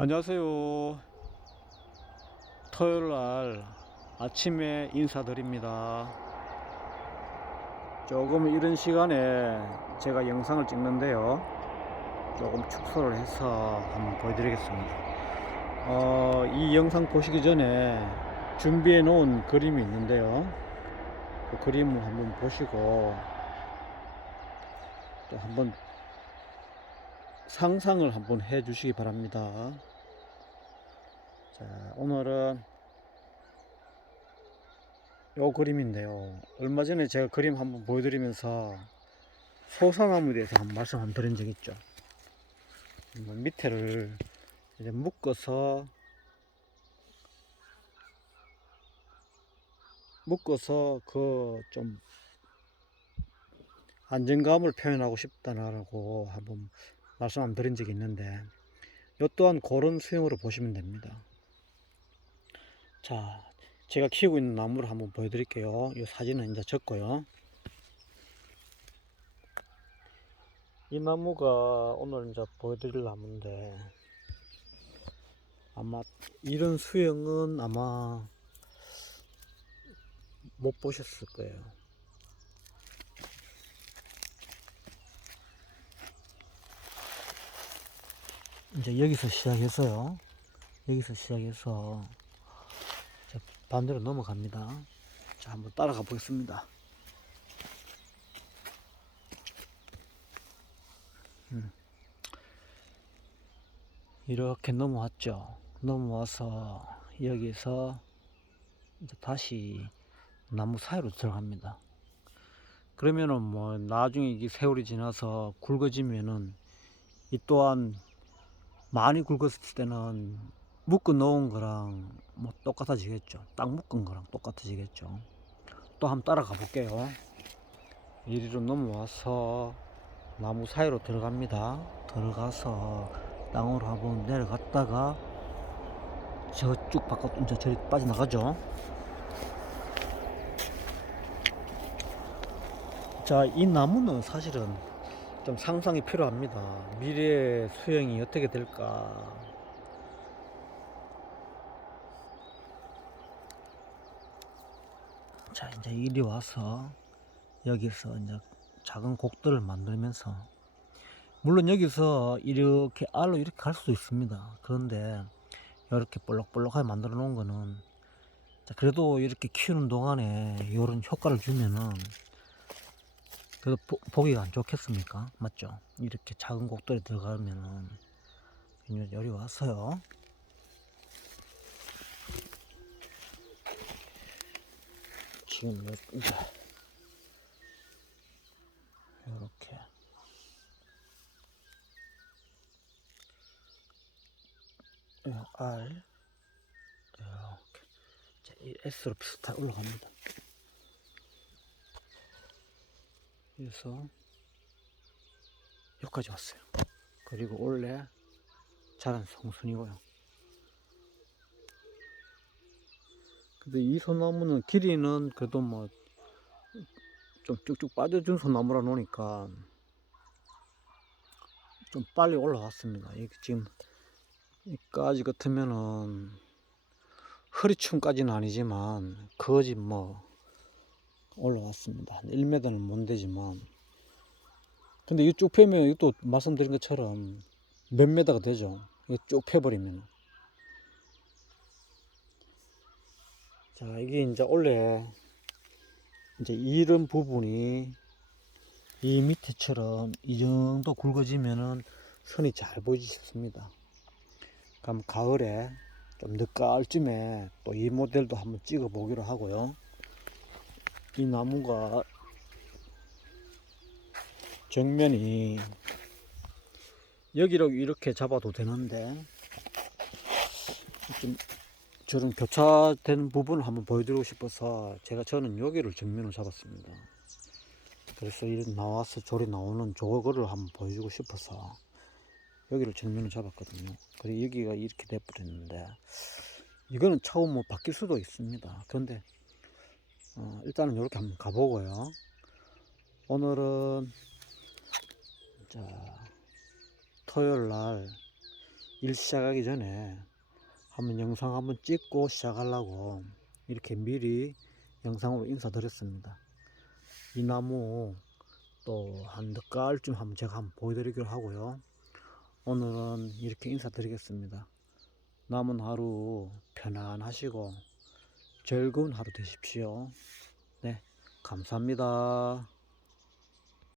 안녕하세요. 토요일 날 아침에 인사드립니다. 조금 이른 시간에 제가 영상을 찍는데요. 조금 축소를 해서 한번 보여드리겠습니다. 어, 이 영상 보시기 전에 준비해 놓은 그림이 있는데요. 그 그림을 한번 보시고 또 한번 상상을 한번 해 주시기 바랍니다. 자, 오늘은 요 그림인데요. 얼마 전에 제가 그림 한번 보여드리면서 소사나무에 대해서 한 말씀 한번 드린 적 있죠. 음, 밑에를 이제 묶어서 묶어서 그 좀 안정감을 표현하고 싶다라고 한번 말씀 한번 드린 적이 있는데 이 또한 그런 수영으로 보시면 됩니다. 자, 제가 키우고 있는 나무를 한번 보여드릴게요. 이 사진은 이제 적고요. 이 나무가 오늘 이제 보여드릴 나무인데 아마 이런 수영은 아마 못 보셨을 거예요. 이제 여기서 시작해서요. 여기서 시작해서 반대로 넘어갑니다. 자, 한번 따라가 보겠습니다. 음. 이렇게 넘어왔죠. 넘어와서 여기서 이제 다시 나무 사이로 들어갑니다. 그러면은 뭐 나중에 이 세월이 지나서 굵어지면은 이 또한 많이 굵었을 때는 묶어 놓은 거랑 뭐 똑같아지겠죠. 딱 묶은 거랑 똑같아지겠죠. 또 한번 따라가 볼게요. 이리로 넘어와서 나무 사이로 들어갑니다. 들어가서 땅으로 한번 내려갔다가 저쭉 바깥 이제 저리 빠져나가죠. 자, 이 나무는 사실은 좀 상상이 필요합니다. 미래의 수영이 어떻게 될까? 자, 이제 이리 와서 여기서 이제 작은 곡들을 만들면서 물론 여기서 이렇게 알로 이렇게 갈 수도 있습니다. 그런데 이렇게 볼록볼록하게 만들어 놓은 거는 자, 그래도 이렇게 키우는 동안에 이런 효과를 주면은 그래도 보, 보기가 안 좋겠습니까? 맞죠? 이렇게 작은 곡들이 들어가면은 그냥 여기 와서요. 지금 요- 이제 이렇게 요 R 이렇게 자, 이 S로 비슷하게 올라갑니다. 그래서 여기까지 왔어요. 그리고 원래 자란 송순이고요. 근데 이 소나무는 길이는 그래도 뭐 좀 쭉쭉 빠져준 소나무라 놓으니까 좀 빨리 올라왔습니다. 이게 지금 여기까지 같으면은 허리춤까지는 아니지만 거의 뭐 올라왔습니다. 1m는 못 되지만 근데 이쭉 펴면 이것도 말씀드린 것처럼 몇 메다가 되죠. 이거 쭉 펴버리면 자 이게 이제 원래 이제 이런 부분이 이 밑에처럼 이 정도 굵어지면은 선이 잘 보이지 싶습니다. 그럼 가을에 좀 늦가을 쯤에 또 이 모델도 한번 찍어 보기로 하고요. 이 나무가 정면이 여기로 이렇게 잡아도 되는데 좀 저런 교차된 부분을 한번 보여드리고 싶어서 제가 저는 여기를 정면으로 잡았습니다. 그래서 이 나와서 조리 나오는 저거를 한번 보여주고 싶어서 여기를 정면으로 잡았거든요. 그리고 여기가 이렇게 돼버렸는데 이거는 차후 뭐 바뀔 수도 있습니다. 그런데 어, 일단은 이렇게 한번 가보고요. 오늘은 자 토요일 날 일 시작하기 전에 한번 영상 한번 찍고 시작하려고 이렇게 미리 영상으로 인사드렸습니다. 이 나무 또한 늦가을쯤 한번 제가 한번 보여드리기로 하고요. 오늘은 이렇게 인사드리겠습니다. 남은 하루 편안하시고 즐거운 하루 되십시오. 네, 감사합니다.